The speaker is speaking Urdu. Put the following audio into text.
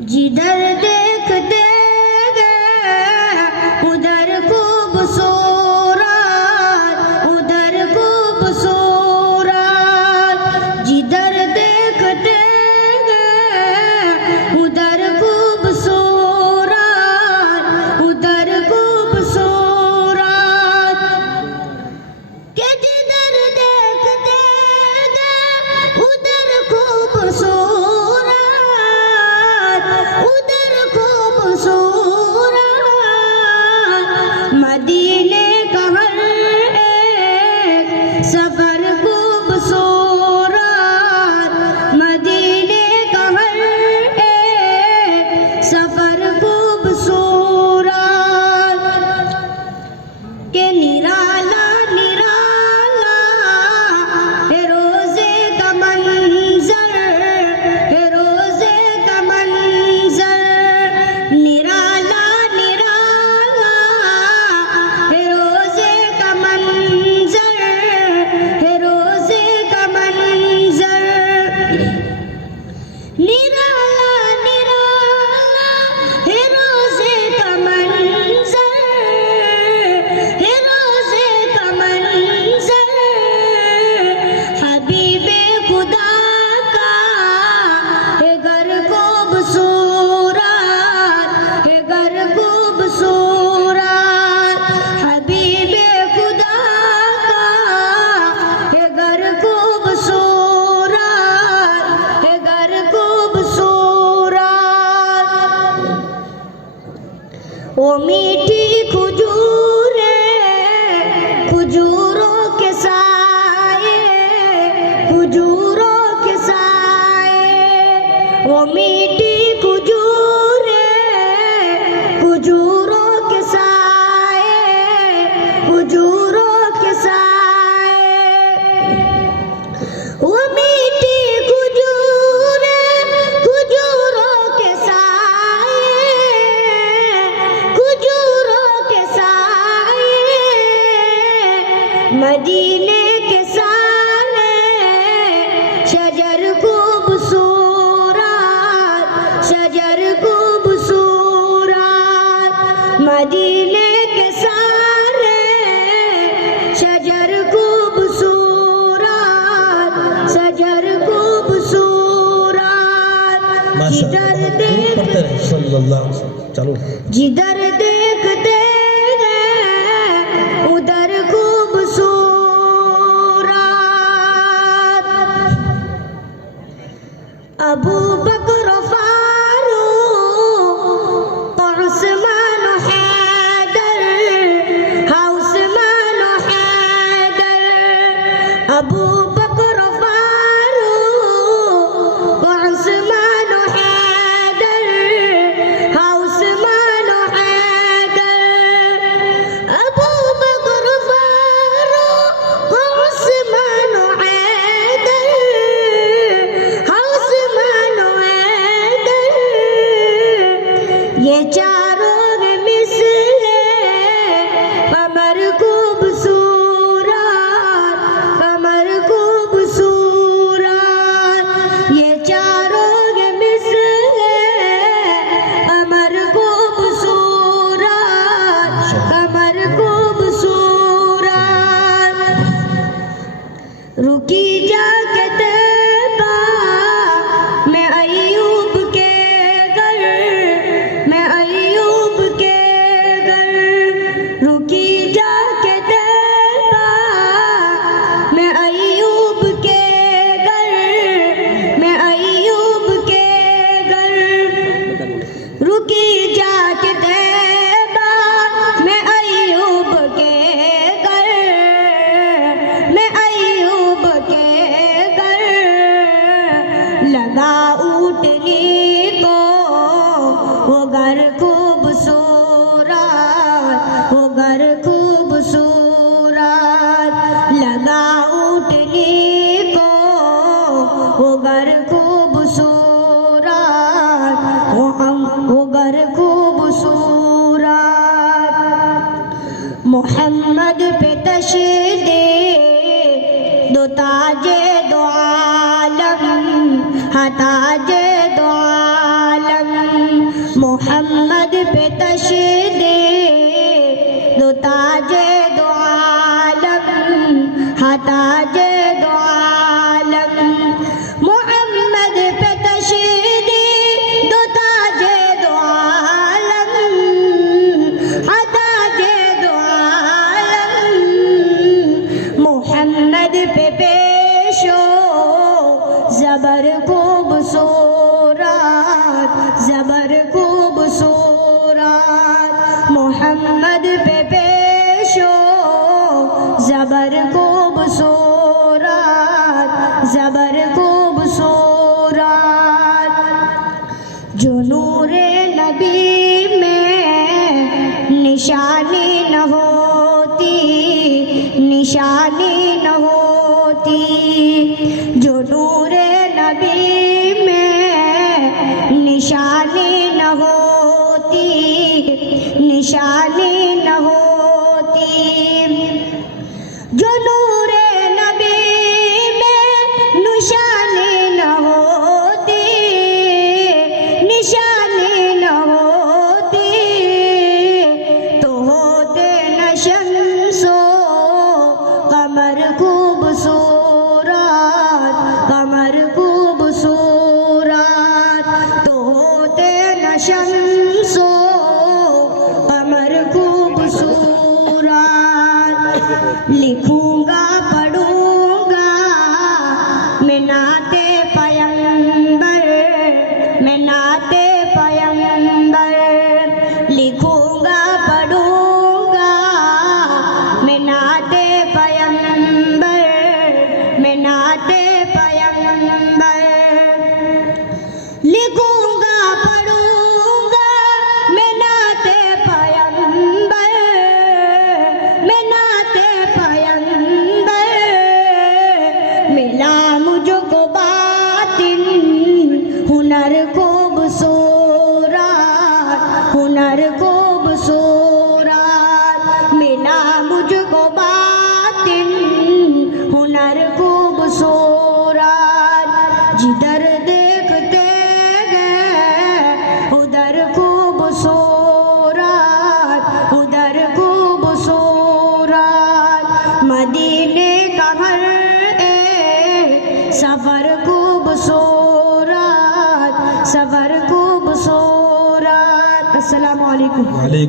جدھر دیکھتے گئے ادھر خوبصورت ادھر خوبصورت جدھر دیکھتے گئے ادھر خوبصورت ادھر خوبصورت کہ جدھر دیکھتے گئے ادھر خوبصورت ادھر خوبصورت مدینے کا ہر ایک سفر خوبصورت مدینے کا ہر ایک سفر خوبصورت کہ نرالا نرالا ہے روزے کا منظر ہے روزے کا منظر نرالا نرالا ہے روزے کا منظر ہے روزے کا منظر نرالا نرالا ہے روزے کا منظر ہے روزے کا منظر حبیب خدا کا ہے گھر خوبصورت ہے گھر خوبصورت حبیب خدا کا ہے گھر خوبصورت ہے گھر خوبصورت وہ میٹھی کھجوروں کے سائے کھجوروں کے سائے وہ میٹھی کھجوروں کے سائے کھجوروں کے سائے وہ میٹھی کھجوروں کے سائے کھجوروں کے سائے مدینے کے سائے شجر خوبصورت شجر خوبصورت مدینے کے سائے شجر خوبصورت شجر خوبصورت جدھر دیکھتے صلی اللہ علیہ وسلم چلو جدھر دیکھتے گئے ادھر خوبصورت ابو بکر و فاروق اور عثمان و حیدر ہاں عثمان و حیدر ابو بکر و فاروق اور عثمان و حیدر ہاں عثمان و حیدر ابو بکر و فاروق اور عثمان و حیدر ہاں عثمان و حیدر یہ چاروں مثل قمر خوبصورت قمر خوبصورت یہ چاروں مثل قمر خوبصورت قمر خوبصورت رکی جا کے طیبہ میں ایوب کے گھر میں ایوب کے گھر رکی جا کے طیبہ میں ایوب کے گھر میں ایوب کے گھر رکی جا کے طیبہ میں ایوب کے گھر میں ایوب کے گھر لگا اونٹنی کو وہ گھر خوبصورت وہ گھر خوبصورت لگا اونٹنی کو وہ گھر خوبصورت وہ گھر خوبصورت محمد پہ تشریف دو تاج دو عالم ہاں تاج دو عالم محمد پہ تشریف دو تاج دو عالم ہاں تاج دو عالم محمد پہ تشریف دو تاج دو عالم ہاں تاج دو عالم محمد پہ پیشو زبر خوبصورت زبر خوبصورت محمد پہ پیشو زبر خوبصورت زبر خوبصورت جو نور نبی میں نشانی نہ ہوتی نشانی نہ ہوتی جو نور نبی میں نشانی نہ ہوتی نشانی نہ ہوتی جو نور نبی میں نشانی نہ ہوتی نشانی نہ ہوتی تو ہوتے نہ شمس و قمر خوبصورت قمر خوبصورت تو ہوتے نہ شمس و قمر خوبصورت لکھوں گا پڑھوں گا میں نعت پیغمبر میں نعت پیغمبر لکھوں گا پڑھوں گا میں نعت پیغمبر میں نعت پیغمبر لکھوں گا پڑھوں گا میں نعت پیغمبر میں نعت پیغمبر ملا مجھ کو باطن ہنر خوبصورت ہنر خوبصورت ملا مجھ کو باطن ہنر خوبصورت جدھر دیکھتے گئے ادھر خوبصورت ادھر خوبصورت مدینے کا ہر ایک سفر خوبصورت سفر خوبصورت السلام علیکم علیکم